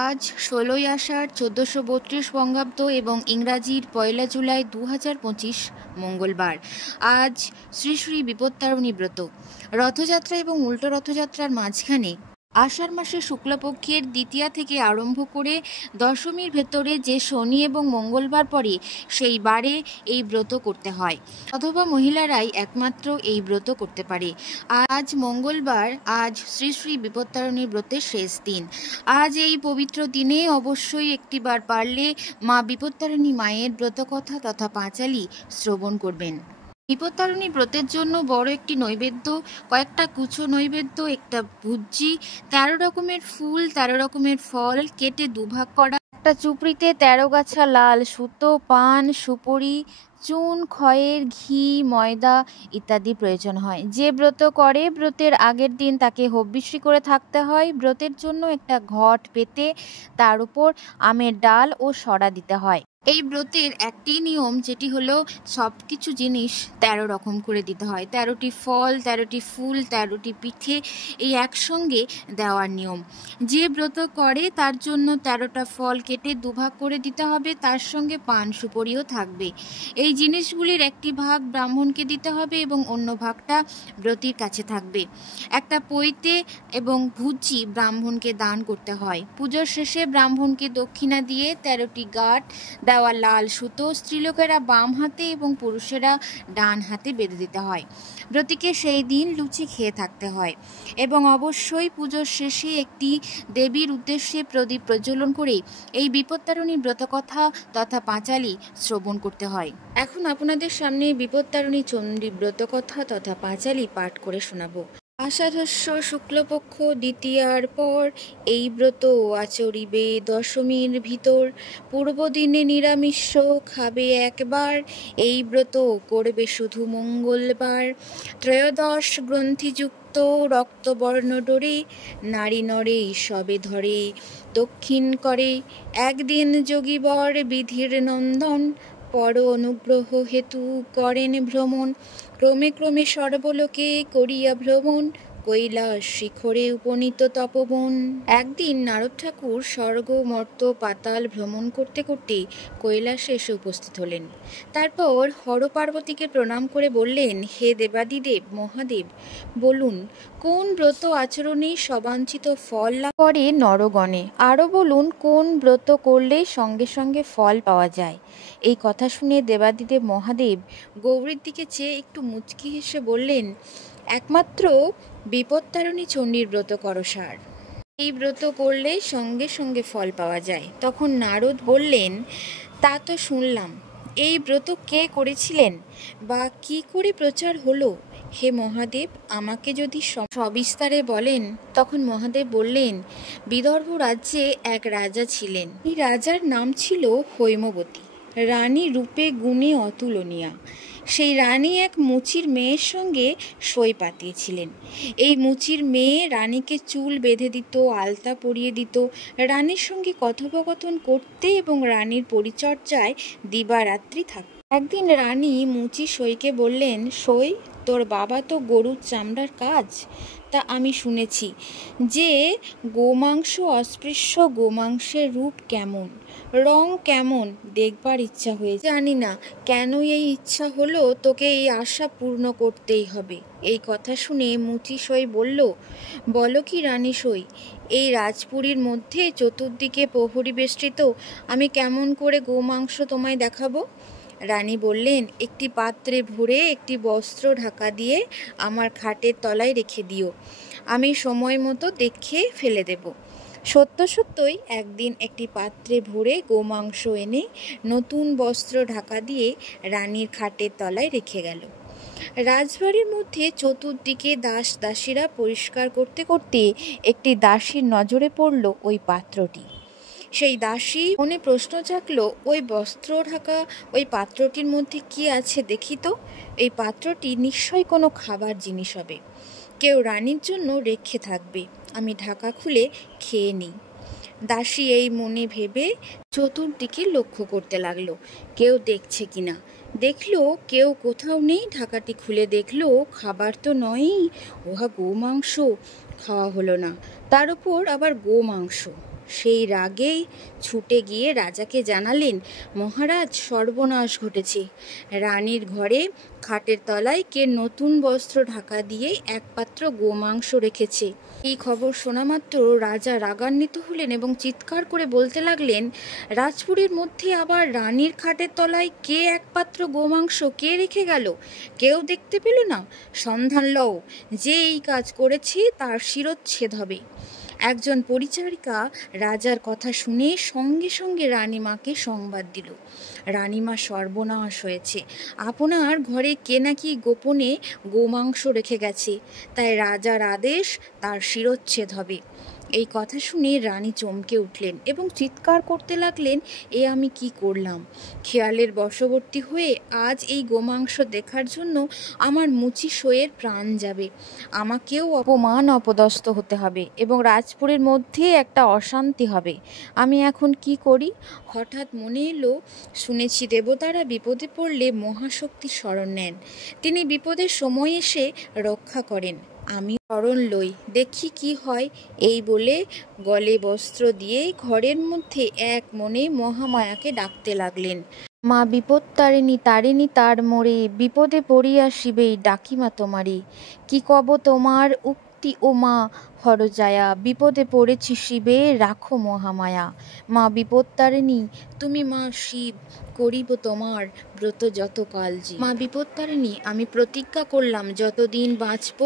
আজ ১৬ই আষাঢ় ১৪৩২ বঙ্গাব্দ এবং ইংরাজির ১লা জুলাই ২০২৫ মঙ্গলবার। আজ শ্রী শ্রী বিপত্তারিণী ব্রত। রথযাত্রা এবং উল্টো রথযাত্রার মাঝখানে আষাঢ় মাসের শুক্লপক্ষের দ্বিতীয়া থেকে আরম্ভ করে দশমীর ভেতরে যে শনি এবং মঙ্গলবার পড়ে সেই বারে এই ব্রত করতে হয়, অথবা মহিলারাই একমাত্র এই ব্রত করতে পারে। আজ মঙ্গলবার, আজ শ্রী শ্রী বিপত্তারিণী ব্রতের শেষ দিন। আজ এই পবিত্র দিনে অবশ্যই একটিবার পারলে মা বিপত্তারিণী মায়ের ব্রতকথা তথা পাঁচালী শ্রবণ করবেন। বিপত্তারিণী ব্রতের জন্য বড় একটি নৈবেদ্য, কয়েকটা কুচো নৈবেদ্য, একটা ভুজ্জি, ১৩ রকমের ফুল, ১৩ রকমের ফল কেটে দুভাগ করা, একটা চুপড়িতে ১৩ গাছা লাল সুতো, পান, সুপুরি, চুন, খয়ের, ঘি, ময়দা ইত্যাদি প্রয়োজন হয়। যে ব্রত করে ব্রতের আগের দিন তাকে হব্যশ্রী করে থাকতে হয়। ব্রতের জন্য একটা ঘট পেতে তার উপর আমের ডাল ও সরা দিতে হয়। এই ব্রতের একটি নিয়ম, যেটি হলো সব কিছু জিনিস ১৩ রকম করে দিতে হয়। ১৩টি ফল, ১৩টি ফুল, ১৩টি পিঠে এই একসঙ্গে দেওয়ার নিয়ম। যে ব্রত করে তার জন্য ১৩টা ফল কেটে দুভাগ করে দিতে হবে, তার সঙ্গে পান সুপরিও থাকবে। এই জিনিসগুলির একটি ভাগ ব্রাহ্মণকে দিতে হবে এবং অন্য ভাগটা ব্রতীর কাছে থাকবে। একটা পৈতে এবং ভুজ্জি ব্রাহ্মণকে দান করতে হয়। পুজোর শেষে ব্রাহ্মণকে দক্ষিণা দিয়ে ১৩টি গাঁট দেওয়া লাল সুতো স্ত্রীলোকেরা বাম হাতে এবং পুরুষেরা ডান হাতে বেঁধে দিতে হয়। ব্রতীকে সেই দিন লুচি খেয়ে থাকতে হয় এবং অবশ্যই পুজোর শেষে একটি দেবীর উদ্দেশ্যে প্রদীপ প্রজ্বলন করে এই বিপত্তারিণী ব্রতকথা তথা পাঁচালী শ্রবণ করতে হয়। এখন আপনাদের সামনে বিপত্তারিণী চণ্ডী ব্রতকথা তথা পাঁচালী পাঠ করে শোনাবো। আষাঢ়স্য শুক্লপক্ষ দ্বিতীয়ার পর এই ব্রত আচরিবে দশমীর ভিতর। পূর্বদিনে নিরামিষ খাবে একবার, এই ব্রত করবে শুধু মঙ্গলবার। ত্রয়োদশ গ্রন্থিযুক্ত রক্তবর্ণ ডোরে, নারী নরে সবে ধরে দক্ষিণ করে। একদিন যোগীবর বিধির নন্দন, পর অনুগ্রহ হেতু করেন ভ্রমণ। ক্রমে ক্রমে সর্বলোকে করিয়া ভ্রমণ, কৈলাস শিখরে উপনীত তপবন। একদিন নারদ ঠাকুর স্বর্গ মর্ত পাতাল ভ্রমণ করতে করতে কৈলাসে এসে উপস্থিত হলেন। তারপর হর পার্বতীকে প্রণাম করে বললেন, হে দেবাদিদেব মহাদেব, বলুন কোন ব্রত আচরণে সবাঞ্ছিত ফল লাভ করে নরগণে? আরও বলুন কোন ব্রত করলে সঙ্গে সঙ্গে ফল পাওয়া যায়? এই কথা শুনে দেবাদিদেব মহাদেব গৌরীর দিকে চেয়ে একটু মুচকি হেসে বললেন, একমাত্র বিপত্তারিণী চণ্ডীর ব্রত করো সার। এই ব্রত করলে সঙ্গে সঙ্গে ফল পাওয়া যায়। তখন নারদ বললেন, তা তো শুনলাম, এই ব্রত কে করেছিলেন বা কি করে প্রচার হলো? হে মহাদেব, আমাকে যদি সবিস্তারে বলেন। তখন মহাদেব বললেন, বিদর্ভ রাজ্যে এক রাজা ছিলেন। এই রাজার নাম ছিল হৈমবতী। রানী রূপে গুণে অতুলনীয়া। সেই রানী এক মুচির মেয়ের সঙ্গে সই পাতিয়েছিলেন। এই মুচির মেয়ে রানীকে চুল বেঁধে দিত, আলতা পরিয়ে দিত, রানীর সঙ্গে কথোপকথন করতে এবং রানীর পরিচর্যায় দিবারাত্রি থাকত। একদিন রানী মুচি সইকে বললেন, সই, তোর বাবা তো গরুর চামড়ার কাজ, তা আমি শুনেছি যে গোমাংস অস্পৃশ্য গোমাংসের রূপ কেমন, রং কেমন দেখবার ইচ্ছা হয়েছে। জানি না কেন এই ইচ্ছা হলো, তোকে এই আশা পূর্ণ করতেই হবে। এই কথা শুনে মুচি সই বলল, বলো কি রানী সই, এই রাজপুরীর মধ্যে চতুর্দিকে প্রহরী বেষ্টিত, আমি কেমন করে গোমাংস তোমায় দেখাবো? রানী বললেন, একটি পাত্রে ভরে একটি বস্ত্র ঢাকা দিয়ে আমার খাটের তলায় রেখে দিও, আমি সময় মতো দেখে ফেলে দেব। সত্য সত্যই একদিন একটি পাত্রে ভরে গোমাংস এনে নতুন বস্ত্র ঢাকা দিয়ে রানীর খাটের তলায় রেখে গেল। রাজবাড়ির মধ্যে চতুর্দিকে দাস দাসীরা পরিষ্কার করতে করতে একটি দাসীর নজরে পড়ল ওই পাত্রটি। সেই দাসী মনে প্রশ্ন জাগলো, ওই বস্ত্র ঢাকা ওই পাত্রটির মধ্যে কি আছে দেখি তো। এই পাত্রটি নিশ্চয়ই কোনো খাবার জিনিস হবে, কেউ রানীর জন্য রেখে থাকবে, আমি ঢাকা খুলে খেয়ে নিই। দাসী এই মনে ভেবে চতুর্দিকে লক্ষ্য করতে লাগলো, কেউ দেখছে কিনা। দেখলো কেউ কোথাও নেই। ঢাকাটি খুলে দেখলো খাবার তো নয়ই, উহা গোমাংস। খাওয়া হলো না, তার উপর আবার গোমাংস। সেই রাগেই ছুটে গিয়ে রাজাকে জানালেন, মহারাজ, সর্বনাশ ঘটেছে। রানীর ঘরে খাটের তলায় কে নতুন বস্ত্র ঢাকা দিয়ে এক পাত্র গোমাংস রেখেছে। এই খবর শোনা মাত্র রাজা রাগান্বিত হলেন এবং চিৎকার করে বলতে লাগলেন, রাজপুরীর মধ্যে আবার রানীর খাটের তলায় কে এক পাত্র গোমাংস কে রেখে গেল? কেউ দেখতে পেল না? সন্ধান লও, যে এই কাজ করেছে তার শিরচ্ছেদ হবে। একজন পরিচারিকা রাজার কথা শুনে সঙ্গে সঙ্গে রানীমাকে সংবাদ দিল, রানীমা, সর্বনাশ হয়েছে। আপনার ঘরে কে নাকি গোপনে গোমাংস রেখে গেছে, তাই রাজার আদেশ, তার শিরচ্ছেদ হবে। এই কথা শুনে রানী চমকে উঠলেন এবং চিৎকার করতে লাগলেন, এ আমি কি করলাম? খেয়ালের বশবর্তী হয়ে আজ এই গোমাংস দেখার জন্য আমার মুচি সইয়ের প্রাণ যাবে। আমাকেও অপমান অপদস্থ হতে হবে এবং রাজপুরের মধ্যে একটা অশান্তি হবে। আমি এখন কি করি? হঠাৎ মনে এলো, শুনেছি দেবতারা বিপদে পড়লে মহাশক্তির শরণ নেন। তিনি বিপদের সময় এসে রক্ষা করেন। আমি শরণ লই, দেখি কি হয়। এই বলে গলে বস্ত্র দিয়ে ঘরের মধ্যে এক মনে মহামায়াকে ডাকতে লাগলেন, মা বিপত্তারিণী, তারিণী তার মোরে, বিপদে পড়িয়া শিবেই ডাকিমা তোমারে। কি কব তোমার উক্তি ও মা হরজায়া, বিপদে পড়েছি শিবে, রাখো মহামায়া। মা বিপত্তারিণী, তুমি মা শিব, করিব তোমার ব্রত যতকাল জি। মা বিপত্তারিণী, আমি প্রতিজ্ঞা করলাম যতদিন বাঁচব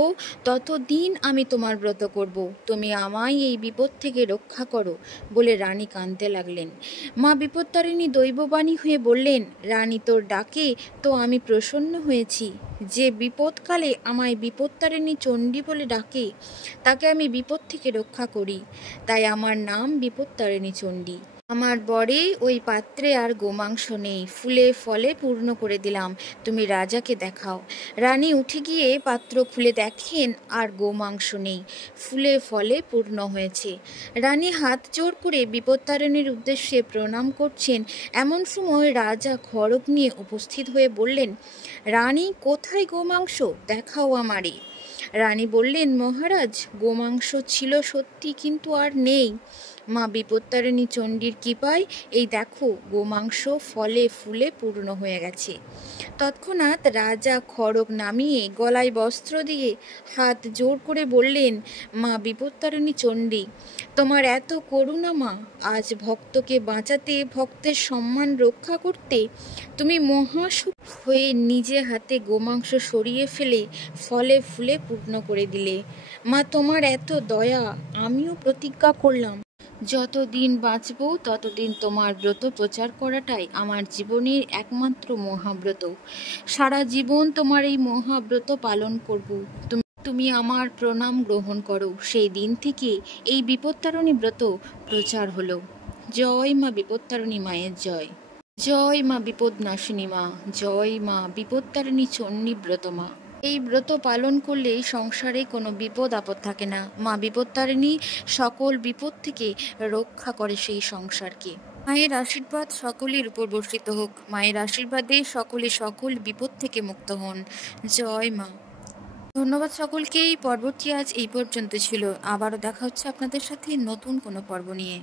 ততদিন আমি তোমার ব্রত করব। তুমি আমায় এই বিপদ থেকে রক্ষা করো, বলে রানী কাঁদতে লাগলেন। মা বিপত্তারিণী দৈববাণী হয়ে বললেন, রানী, তোর ডাকে তো আমি প্রসন্ন হয়েছি। যে বিপদকালে আমায় বিপত্তারিণী চণ্ডী বলে ডাকে, তাকে আমি বিপদ থেকে রক্ষা করি, তাই আমার নাম বিপত্তারিণী চণ্ডী। আমার বরে ওই পাত্রে আর গোমাংস নেই, ফুলে ফলে পূর্ণ করে দিলাম, তুমি রাজাকে দেখাও। রানী উঠে গিয়ে পাত্র খুলে দেখেন আর গোমাংস নেই, ফুলে ফলে পূর্ণ হয়েছে। রানী হাত জোর করে বিপত্তারিণীর উদ্দেশ্যে প্রণাম করছেন, এমন সময় রাজা খড়গ নিয়ে উপস্থিত হয়ে বললেন, রানী, কোথায় গোমাংস? দেখাও আমারে। রানী বললেন, মহারাজ, গোমাংস ছিল সত্যি, কিন্তু আর নেই। মা বিপত্তারিণী চণ্ডীর কৃপায় এই দেখো, গোমাংস ফলে ফুলে পূর্ণ হয়ে গেছে। তৎক্ষণাৎ রাজা খড়গ নামিয়ে গলায় বস্ত্র দিয়ে হাত জোর করে বললেন, মা বিপত্তারিণী চণ্ডী, তোমার এত করুণা মা, আজ ভক্তকে বাঁচাতে, ভক্তের সম্মান রক্ষা করতে তুমি মহাসুখ হয়ে নিজে হাতে গোমাংস সরিয়ে ফেলে ফলে ফুলে পূর্ণ করে দিলে। মা, তোমার এত দয়া, আমিও প্রতিজ্ঞা করলাম যতদিন বাঁচব ততদিন তোমার ব্রত প্রচার করাটাই আমার জীবনের একমাত্র মহাব্রত। সারা জীবন তোমার এই মহাব্রত পালন করব। তুমি আমার প্রণাম গ্রহণ করো। সেই দিন থেকে এই বিপত্তারিণী ব্রত প্রচার হলো। জয় মা বিপত্তারিণী মায়ের জয়। জয় মা বিপদনাশিনী মা, জয় মা বিপত্তারিণী চণ্ডী ব্রত মা। এই ব্রত পালন করলে সংসারে কোনো বিপদ আপদ থাকে না। মা বিপত্তারিণী সকল বিপদ থেকে রক্ষা করে সেই সংসারকে। মায়ের আশীর্বাদ সকলের উপর বর্ষিত হোক। মায়ের আশীর্বাদে সকলে সকল বিপদ থেকে মুক্ত হন। জয় মা। ধন্যবাদ সকলকেই। পর্বটি আজ এই পর্যন্ত ছিল। আবারও দেখা হচ্ছে আপনাদের সাথে নতুন কোনো পর্ব নিয়ে।